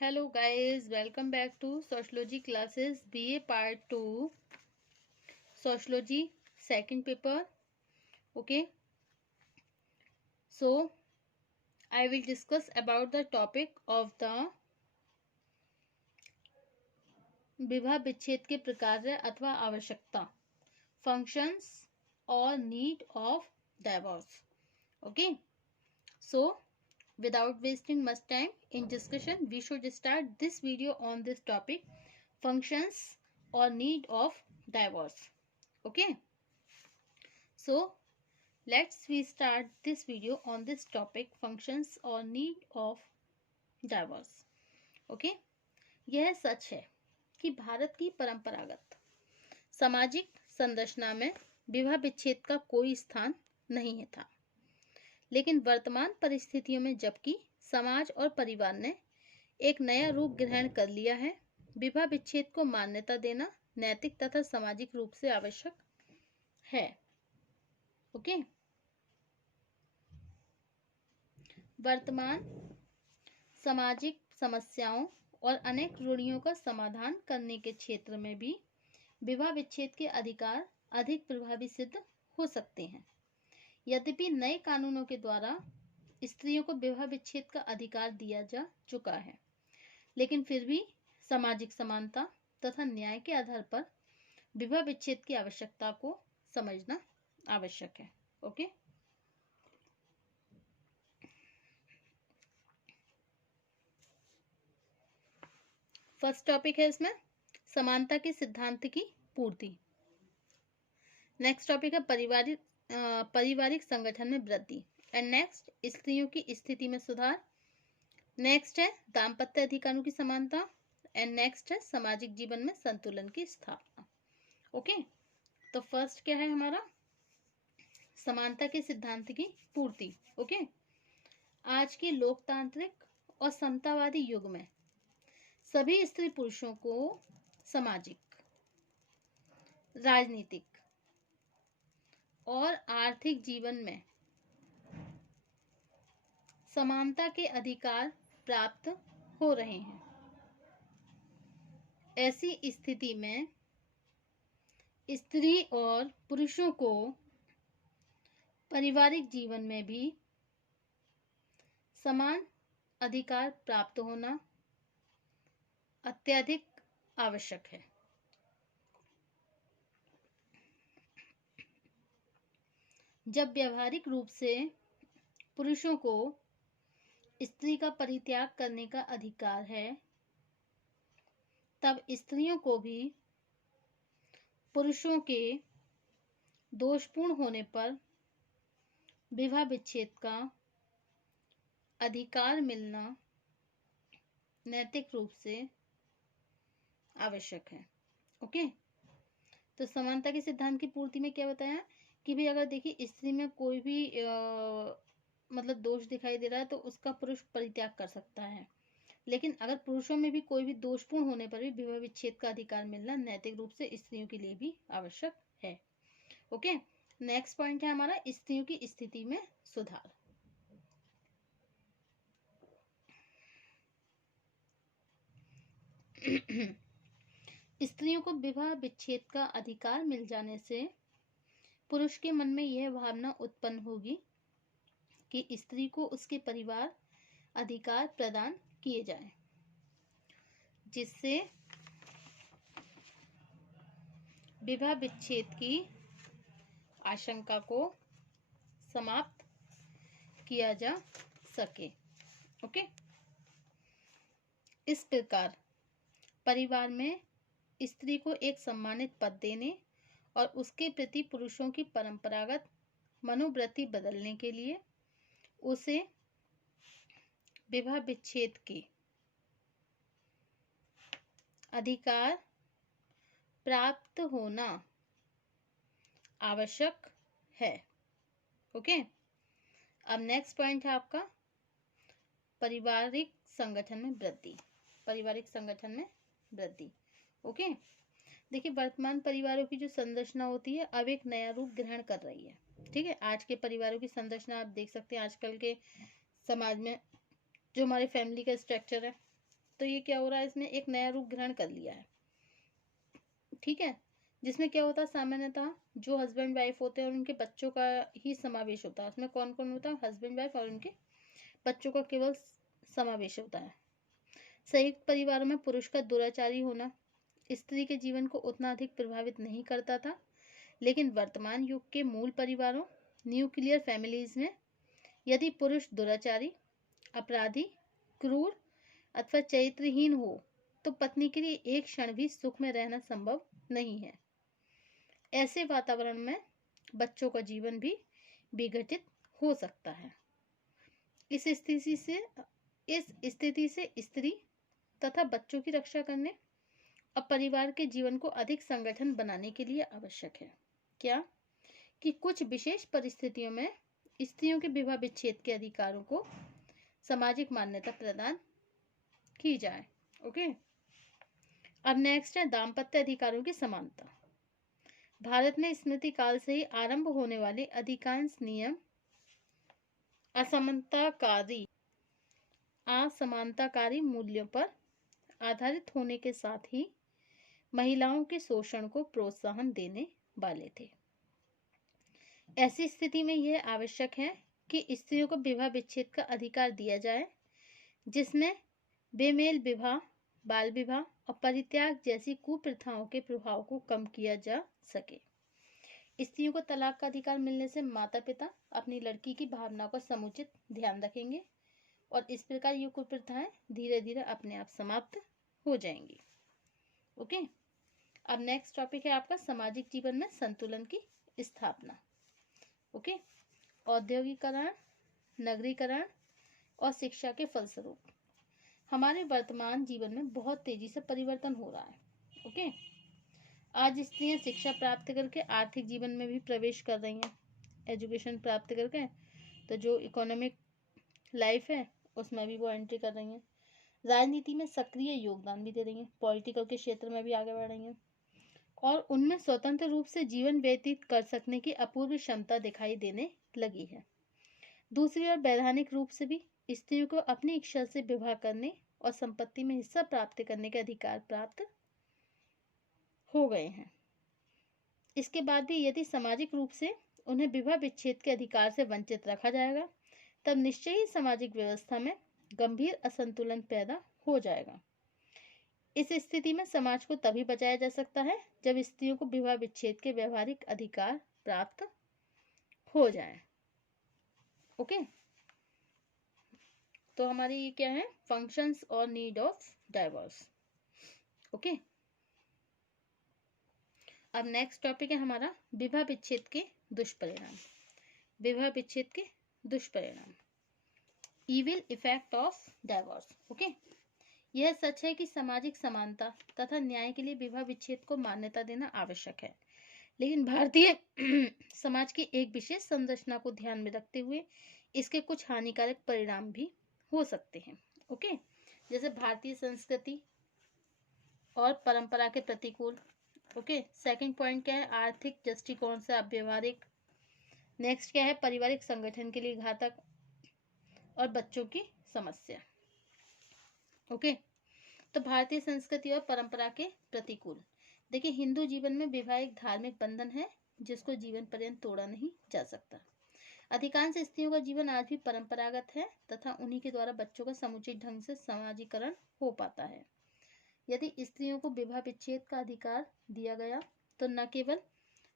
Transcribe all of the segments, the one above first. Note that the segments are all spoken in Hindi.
Hello guys, welcome back to Sociology classes BA Part 2 Sociology second paper. Okay, so I will discuss about the topic of the विवाह विच्छेद के प्रकार अथवा आवश्यकता, functions or need of divorce. Okay, so without wasting much time in discussion, we should start this video on this topic, functions or need of divorce. Okay, so let's we start this video on this topic, functions or need of divorce. Okay, यह सच है कि भारत की परंपरागत सामाजिक संरचना में विवाह विच्छेद का कोई स्थान नहीं था, लेकिन वर्तमान परिस्थितियों में जबकि समाज और परिवार ने एक नया रूप ग्रहण कर लिया है, विवाह विच्छेद को मान्यता देना नैतिक तथा सामाजिक रूप से आवश्यक है. ओके, वर्तमान सामाजिक समस्याओं और अनेक रूढ़ियों का समाधान करने के क्षेत्र में भी विवाह विच्छेद के अधिकार अधिक प्रभावी सिद्ध हो सकते हैं. यद्यपि नए कानूनों के द्वारा स्त्रियों को विवाह विच्छेद का अधिकार दिया जा चुका है, लेकिन फिर भी सामाजिक समानता तथा न्याय के आधार पर विवाह विच्छेद की आवश्यकता को समझना आवश्यक है. ओके, फर्स्ट टॉपिक है इसमें समानता के सिद्धांत की पूर्ति. नेक्स्ट टॉपिक है पारिवारिक संगठन में वृद्धि. एंड नेक्स्ट स्त्रियों की स्थिति में सुधार. नेक्स्ट है दाम्पत्य अधिकारों की समानता. एंड नेक्स्ट है सामाजिक जीवन में संतुलन की स्थापना. ओके, तो फर्स्ट क्या है हमारा, समानता के सिद्धांत की पूर्ति. ओके, आज के लोकतांत्रिक और समतावादी युग में सभी स्त्री पुरुषों को सामाजिक, राजनीतिक और आर्थिक जीवन में समानता के अधिकार प्राप्त हो रहे हैं. ऐसी स्थिति में स्त्री और पुरुषों को पारिवारिक जीवन में भी समान अधिकार प्राप्त होना अत्यधिक आवश्यक है. जब व्यावहारिक रूप से पुरुषों को स्त्री का परित्याग करने का अधिकार है, तब स्त्रियों को भी पुरुषों के दोषपूर्ण होने पर विवाह विच्छेद का अधिकार मिलना नैतिक रूप से आवश्यक है. ओके, तो समानता के सिद्धांत की पूर्ति में क्या बताया कि भाई अगर देखिए स्त्री में कोई भी मतलब दोष दिखाई दे रहा है तो उसका पुरुष परित्याग कर सकता है, लेकिन अगर पुरुषों में भी कोई भी दोषपूर्ण होने पर भी विवाह विच्छेद का अधिकार मिलना नैतिक रूप से स्त्रियों के लिए भी आवश्यक है. ओके, नेक्स्ट पॉइंट है हमारा स्त्रियों की स्थिति में सुधार. स्त्रियों को विवाह विच्छेद का अधिकार मिल जाने से पुरुष के मन में यह भावना उत्पन्न होगी कि स्त्री को उसके परिवार अधिकार प्रदान किए जाएं, जिससे विवाह विच्छेद की आशंका को समाप्त किया जा सके. ओके, इस प्रकार परिवार में स्त्री को एक सम्मानित पद देने और उसके प्रति पुरुषों की परंपरागत मनोवृत्ति बदलने के लिए उसे विवाह विच्छेद के अधिकार प्राप्त होना आवश्यक है. ओके, अब नेक्स्ट पॉइंट है आपका पारिवारिक संगठन में वृद्धि. पारिवारिक संगठन में वृद्धि. ओके, देखिए वर्तमान परिवारों की जो संरचना होती है अब एक नया रूप ग्रहण कर रही है. ठीक है, आज के परिवारों की संरचना आप देख सकते हैं आजकल के समाज में जो हमारे फैमिली का स्ट्रक्चर है तो ये क्या हो रहा है, इसने एक नया रूप ग्रहण कर लिया है। ठीक है, जिसमें क्या होता है, सामान्यतः जो हस्बैंड वाइफ होते हैं और उनके बच्चों का ही समावेश होता है। उसमें कौन कौन होता है, हस्बैंड वाइफ और उनके बच्चों का केवल समावेश होता है। संयुक्त परिवारों में पुरुष का दुराचारी होना स्त्री के जीवन को उतना अधिक प्रभावित नहीं करता था, लेकिन वर्तमान युग के मूल परिवारों, न्यूक्लियर फैमिलीज में यदि पुरुष दुराचारी, अपराधी, क्रूर अथवा चरित्रहीन हो तो पत्नी के लिए एक क्षण भी सुख में रहना संभव नहीं है। ऐसे वातावरण में बच्चों का जीवन भी विघटित हो सकता है। इस स्थिति से स्त्री तथा बच्चों की रक्षा करने और परिवार के जीवन को अधिक संगठन बनाने के लिए आवश्यक है क्या, कि कुछ विशेष परिस्थितियों में स्त्रियों के विवाह विच्छेद के अधिकारों को सामाजिक मान्यता प्रदान की जाए। ओके, अब नेक्स्ट है दाम्पत्य अधिकारों की समानता। भारत में स्मृति काल से ही आरंभ होने वाले अधिकांश नियम असमानताकारी मूल्यों पर आधारित होने के साथ ही महिलाओं के शोषण को प्रोत्साहन देने वाले थे। ऐसी स्थिति में यह आवश्यक है कि स्त्रियों को विवाह विच्छेद का अधिकार दिया जाए, जिसमें बेमेल विवाह, बाल विवाह और परित्याग जैसी कुप्रथाओं के प्रभाव को कम किया जा सके। स्त्रियों को तलाक का अधिकार मिलने से माता पिता अपनी लड़की की भावनाओं का समुचित ध्यान रखेंगे और इस प्रकार ये कुप्रथाएं धीरे धीरे अपने आप समाप्त हो जाएंगी। ओके, अब नेक्स्ट टॉपिक है आपका सामाजिक जीवन में संतुलन की स्थापना। ओके, औद्योगिकरण, नगरीकरण और शिक्षा के फलस्वरूप हमारे वर्तमान जीवन में बहुत तेजी से परिवर्तन हो रहा है। ओके, आज स्त्रियां शिक्षा प्राप्त करके आर्थिक जीवन में भी प्रवेश कर रही हैं। एजुकेशन प्राप्त करके तो जो इकोनॉमिक लाइफ है उसमें भी वो एंट्री कर रही हैं। राजनीति में सक्रिय योगदान भी दे रही हैं, पॉलिटिकल के क्षेत्र में भी आगे बढ़ रही हैं और उनमें स्वतंत्र रूप से जीवन व्यतीत कर सकने की अपूर्व क्षमता दिखाई देने लगी है। दूसरी ओर वैधानिक रूप से भी स्त्रियों को अपनी इच्छा से विवाह करने और संपत्ति में हिस्सा प्राप्त करने के अधिकार प्राप्त हो गए हैं। इसके बाद भी यदि सामाजिक रूप से उन्हें विवाह विच्छेद के अधिकार से वंचित रखा जाएगा, तब निश्चय ही सामाजिक व्यवस्था में गंभीर असंतुलन पैदा हो जाएगा। इस स्थिति में समाज को तभी बचाया जा सकता है जब स्त्रियों को विवाह विच्छेद के व्यवहारिक अधिकार प्राप्त हो जाए। ओके, तो हमारी ये क्या है, फंक्शंस और नीड ऑफ डाइवोर्स। ओके, अब नेक्स्ट टॉपिक है हमारा विवाह विच्छेद के दुष्परिणाम। विवाह विच्छेद के दुष्परिणाम, evil effect of divorce. Okay, यह सच है कि सामाजिक समानता तथा न्याय के लिए विवाह विच्छेद को मान्यता देना आवश्यक है, लेकिन भारतीय समाज की एक विशेष संरचना को ध्यान में रखते हुए इसके कुछ हानिकारक परिणाम भी हो सकते हैं। ओके, जैसे भारतीय संस्कृति और परंपरा के प्रतिकूल। ओके, सेकंड पॉइंट क्या है, आर्थिक दृष्टिकोण से अव्यवहारिक। नेक्स्ट क्या है, पारिवारिक संगठन के लिए घातक और बच्चों की समस्या। ओके, तो भारतीय संस्कृति और परंपरा के प्रतिकूल। देखिए, हिंदू जीवन में विवाह एक धार्मिक बंधन है जिसको जीवन पर्यंत तोड़ा नहीं जा सकता। अधिकांश स्त्रियों का जीवन आज भी परंपरागत है तथा उन्हीं के द्वारा बच्चों का समुचित ढंग से समाजीकरण हो पाता है। यदि स्त्रियों को विवाह विच्छेद का अधिकार दिया गया तो न केवल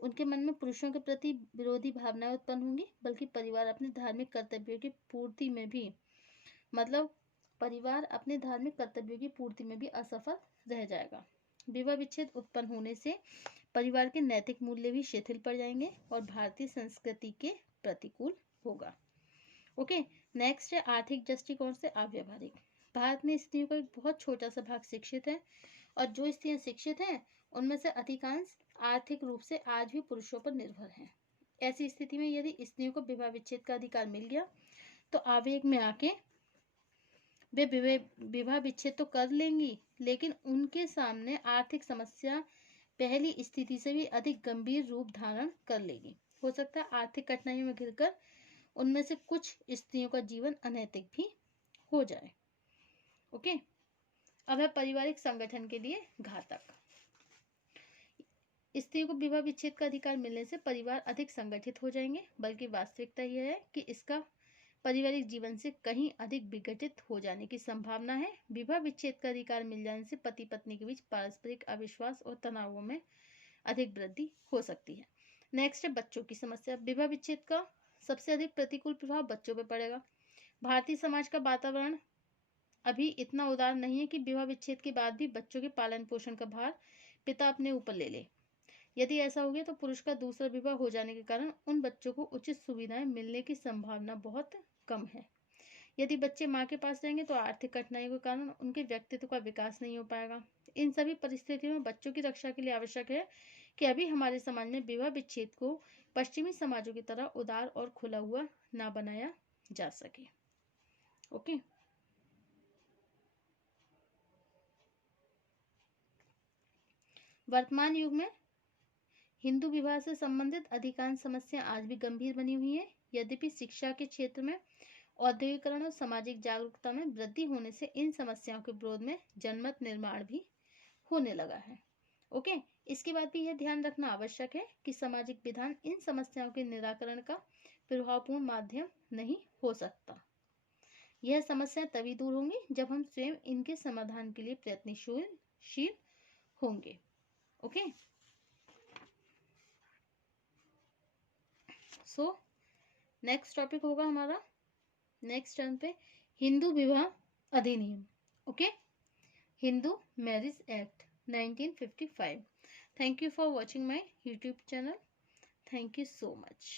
उनके मन में पुरुषों के प्रति विरोधी भावनाएं उत्पन्न होंगी, बल्कि परिवार अपने धार्मिक कर्तव्यों की पूर्ति में भी असफल रह जाएगा। विवाह विच्छेद उत्पन्न होने से परिवार के नैतिक मूल्य भी शिथिल पड़ जाएंगे और भारतीय संस्कृति के प्रतिकूल होगा। ओके, नेक्स्ट है आर्थिक दृष्टिकोण से अव्यवहारिक। भारत में स्त्रियों का एक बहुत छोटा सा भाग शिक्षित है और जो स्त्रियां शिक्षित हैं उनमें से अधिकांश आर्थिक रूप से आज भी पुरुषों पर निर्भर हैं। ऐसी स्थिति में यदि स्त्रियों को विवाह विच्छेद का अधिकार मिल गया तो आवेग में आके वे विवाह विच्छेद तो कर लेंगी, लेकिन उनके सामने आर्थिक समस्या पहली स्थिति से भी अधिक गंभीर रूप धारण कर लेगी। हो सकता है आर्थिक कठिनाइयों में घिरकर उनमें से कुछ स्त्रियों का जीवन अनैतिक भी हो जाए। ओके, अब है पारिवारिक संगठन के लिए घातक। स्त्रियों को विवाह विच्छेद का अधिकार मिलने से परिवार अधिक संगठित हो जाएंगे, बल्कि वास्तविकता यह है कि इसका पारिवारिक जीवन से कहीं अधिक विघटित हो जाने की संभावना है। विवाह विच्छेद का अधिकार मिल जाने से पति पत्नी के बीच पारस्परिक अविश्वास और तनावों में अधिक वृद्धि हो सकती है। नेक्स्ट है बच्चों की समस्या। विवाह विच्छेद का सबसे अधिक प्रतिकूल प्रभाव बच्चों पर पड़ेगा। भारतीय समाज का वातावरण अभी इतना उदार नहीं है कि विवाह विच्छेद के बाद भी बच्चों के पालन पोषण का भार पिता अपने ऊपर ले ले। यदि ऐसा हो गया तो पुरुष का दूसरा विवाह हो जाने के कारण उन बच्चों को उचित सुविधाएं मिलने की संभावना बहुत कम है। यदि बच्चे मां के पास रहेंगे तो आर्थिक कठिनाइयों के कारण उनके व्यक्तित्व का विकास नहीं हो पाएगा। इन सभी परिस्थितियों में बच्चों की रक्षा के लिए आवश्यक है कि अभी हमारे समाज में विवाह विच्छेद को पश्चिमी समाजों की तरह उदार और खुला हुआ ना बनाया जा सके। ओके। वर्तमान युग में हिंदू विवाह से संबंधित अधिकांश समस्याएं आज भी गंभीर बनी हुई हैं। यद्यपि शिक्षा के क्षेत्र में औद्योगिकरण और सामाजिक जागरूकता में वृद्धि होने से इन समस्याओं के विरोध में जनमत निर्माण भी होने लगा है। ओके। इसके बाद भी यह ध्यान रखना आवश्यक है कि सामाजिक विधान इन समस्याओं के निराकरण का प्रभावपूर्ण माध्यम नहीं हो सकता। यह समस्याएं तभी दूर होंगी जब हम स्वयं इनके समाधान के लिए प्रयत्नशील होंगे। ओके। सो नेक्स्ट टॉपिक होगा हमारा नेक्स्ट टर्न पे हिंदू विवाह अधिनियम। Okay. Hindu marriage act 1955। Thank you for watching my YouTube channel. Thank you so much.